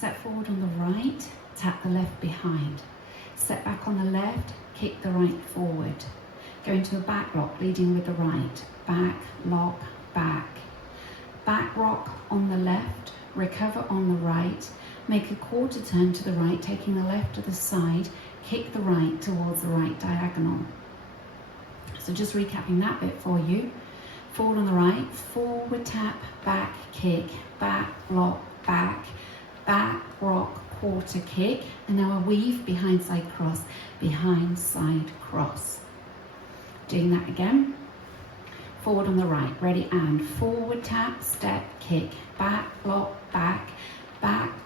Step forward on the right, tap the left behind. Step back on the left, kick the right forward. Go into a back lock, leading with the right. Back, lock, back. Back rock on the left, recover on the right. Make a quarter turn to the right, taking the left to the side. Kick the right towards the right diagonal. So just recapping that bit for you. Forward on the right, forward tap, back kick, back lock, back rock, quarter kick, and now a weave behind side cross, behind side cross. Doing that again. Forward on the right, ready, and forward tap, step, kick, back lock, back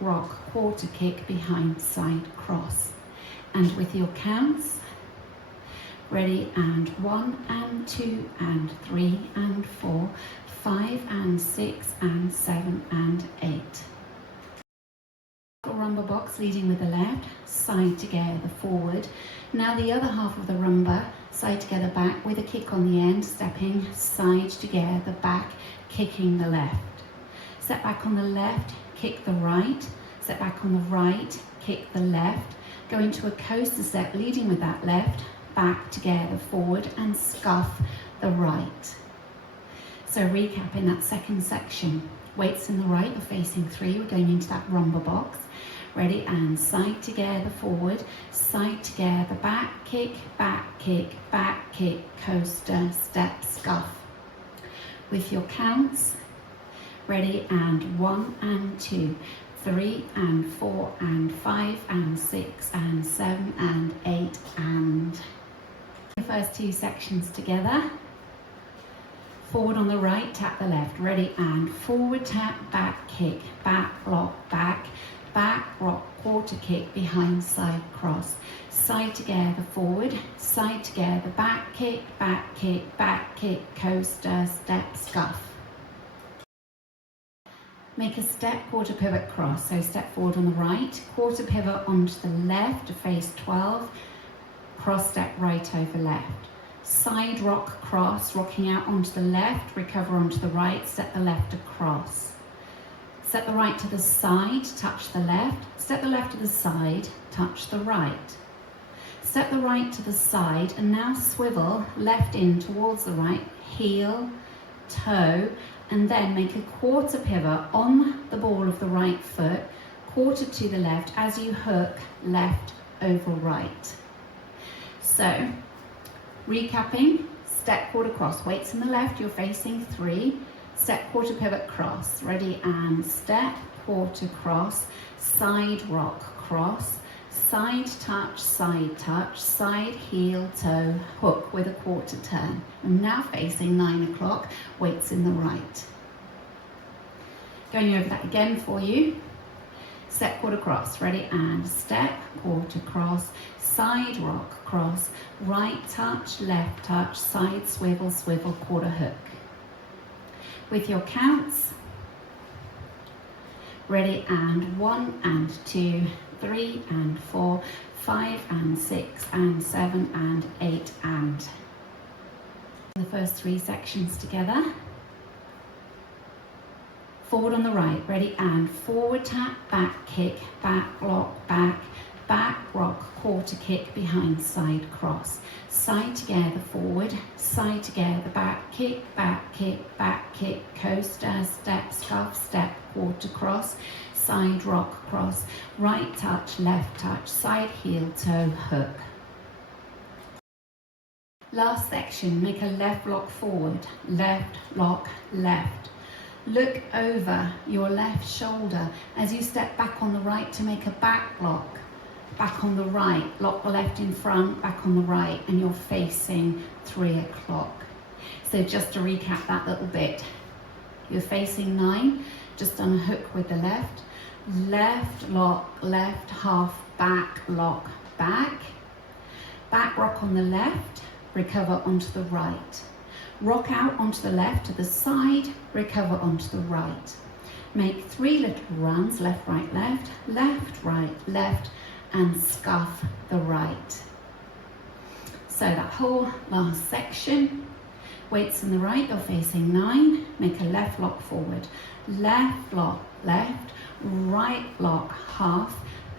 rock, quarter kick, behind side cross. And with your counts, ready, and 1 and 2 and 3 and 4, 5 and 6 and 7 and 8. Rumba box leading with the left, side together forward. Now the other half of the rumba, side together back with a kick on the end, stepping side together back, kicking the left. Step back on the left, kick the right. Step back on the right, kick the left. Go into a coaster step leading with that left, back together forward and scuff the right. So recapping that second section. Weights in the right, you're facing 3. We're going into that rumba box. Ready, and side together forward, side together, back kick, coaster, step, scuff. With your counts, ready, and 1 and 2, 3 and 4 and 5 and 6 and 7 and 8 and. The first 2 sections together. Forward on the right, tap the left, ready, and forward tap, back kick, back lock, back rock, quarter kick, behind side cross. Side together forward, side together, back kick, coaster, step, scuff. Make a step, quarter pivot, cross. So step forward on the right, quarter pivot onto the left to face 12, cross step right over left. Side rock cross, rocking out onto the left, recover onto the right, step the left across. Step the right to the side, touch the left. Step the left to the side, touch the right. Step the right to the side and now swivel left in towards the right, heel, toe, and then make a quarter pivot on the ball of the right foot, quarter to the left as you hook left over right. So, recapping, step quarter cross, weights in the left, you're facing 3, step quarter pivot cross, ready, and step quarter cross, side rock cross, side touch, side heel, toe, hook with a quarter turn. I'm now facing 9 o'clock, weights in the right. Going over that again for you. Step quarter cross, ready, and step quarter cross, side rock cross, right touch, left touch, side swivel, swivel, quarter hook. With your counts, ready, and 1 and 2, 3 and 4, 5 and 6 and 7 and 8 and. The first 3 sections together. Forward on the right, ready, and forward tap, back kick, back lock, back rock, quarter kick, behind side cross. Side together forward, side together, back kick, coaster, step, scuff, step, quarter cross, side rock cross, right touch, left touch, side heel, toe, hook. Last section, make a left lock forward, left lock, left. Look over your left shoulder as you step back on the right to make a back lock. Back on the right, lock the left in front, back on the right, and you're facing 3 o'clock. So just to recap that little bit, you're facing 9, just unhook with the left, left lock, left half, back lock, back rock on the left, recover onto the right. Rock out onto the left to the side, recover onto the right. Make 3 little runs, left, right, left, and scuff the right. So that whole last section, Weights in the right, you're facing 9. Make a left lock forward. Left lock, left. Right lock, half.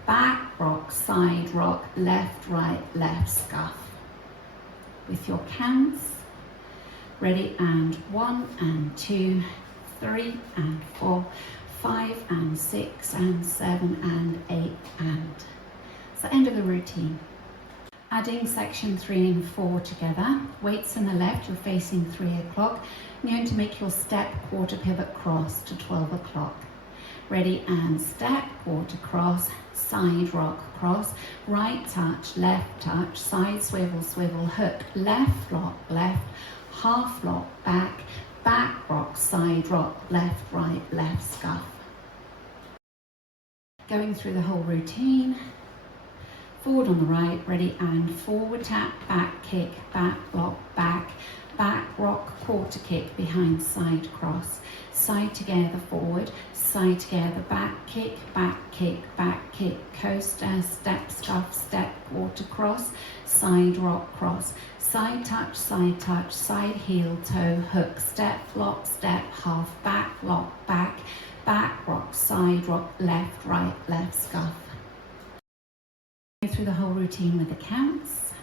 Back rock, side rock, left, right, left, scuff. With your counts. Ready, and 1 and 2, 3 and 4, 5 and 6 and 7 and 8 and. It's the end of the routine. Adding section 3 and 4 together. Weights in the left, you're facing 3 o'clock. You're going to make your step, quarter pivot, cross to 12 o'clock. Ready, and step, quarter cross, side rock, cross, right touch, left touch, side swivel, swivel, hook, left lock, left, half lock, back, back rock, side rock, left, right, left, scuff. Going through the whole routine. Forward on the right, ready, and forward tap, back kick, back lock, back rock, quarter kick, behind, side cross, side together, forward, side together, back kick, coaster, step, scuff, step, quarter cross, side rock, cross, side touch, side heel, toe, hook, step, half, back lock, back rock, side rock, left, right, left, scuff. Go through the whole routine with the counts.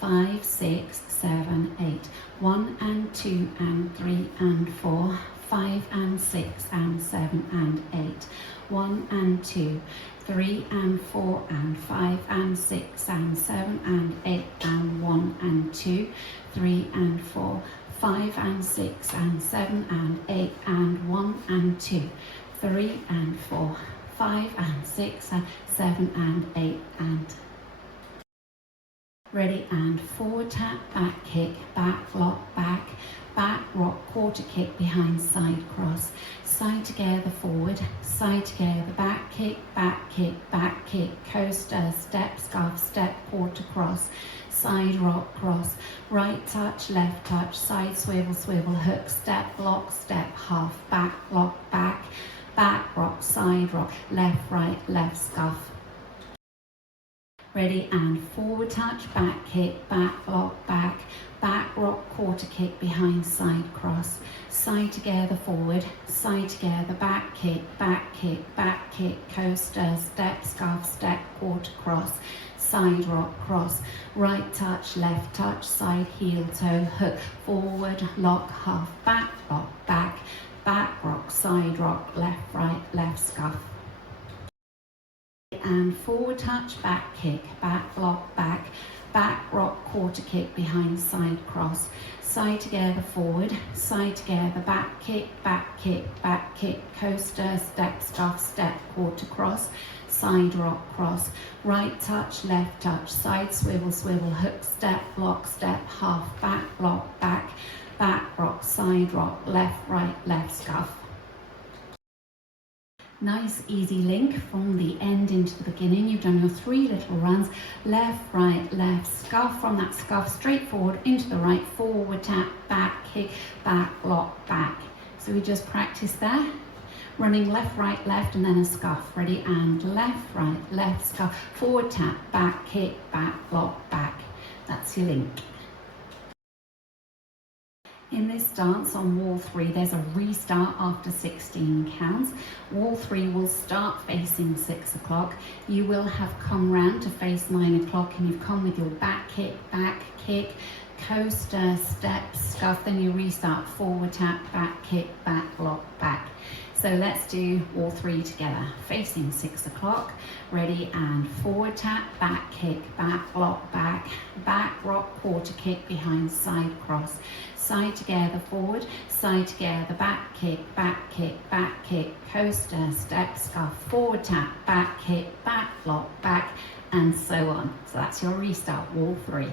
5, 6, 7, 8. 1 and 2 and 3 and 4. 5 and 6 and 7 and 8. 1 and 2, 3 and 4 and 5 and 6 and 7 and 8 and 1 and 2, 3 and 4, 5 and 6 and 7 and 8 and 1 and 2, 3 and 4, 5 and 6 and 7 and 8 and. Ready, and forward tap, back kick, back lock, back rock, quarter kick, behind, side cross, side together, forward, side together, back kick, coaster, step, scuff, step, quarter cross, side rock, cross, right touch, left touch, side swivel, swivel, hook, step, half, back lock, back rock, side rock, left, right, left, scuff. Ready, and forward touch, back kick, back lock, back rock, quarter kick, behind, side cross, side together, forward, side together, back kick, coaster, step, scuff, step, quarter cross, side rock, cross, right touch, left touch, side heel, toe, hook, forward, lock, half, back lock, back rock, side rock, left, right, left, scuff. And forward touch, back kick, back lock, back rock, quarter kick, behind, side cross, side together, forward, side together, back kick, coaster, step, scuff, step, quarter cross, side rock, cross, right touch, left touch, side swivel, swivel, hook, step, half, back lock, back rock, side rock, left, right, left, scuff. Nice easy link from the end into the beginning. You've done your 3 little runs, left, right, left, scuff, from that scuff straight forward into the right, forward tap, back kick, back lock, back. So we just practice there, running left, right, left, and then a scuff. Ready, and left, right, left, scuff, forward tap, back kick, back lock, back. That's your link. In this dance on wall 3, there's a restart after 16 counts. Wall 3 will start facing 6 o'clock. You will have come round to face 9 o'clock, and you've come with your back kick, coaster, step, scuff, then you restart, forward tap, back kick, back lock, back. So let's do all 3 together. Facing 6 o'clock, ready, and forward tap, back kick, back lock, back rock, quarter kick, behind, side cross, side together, forward, side together, back kick, coaster, step, scuff, forward tap, back kick, back lock, back, and so on. So that's your restart, wall 3.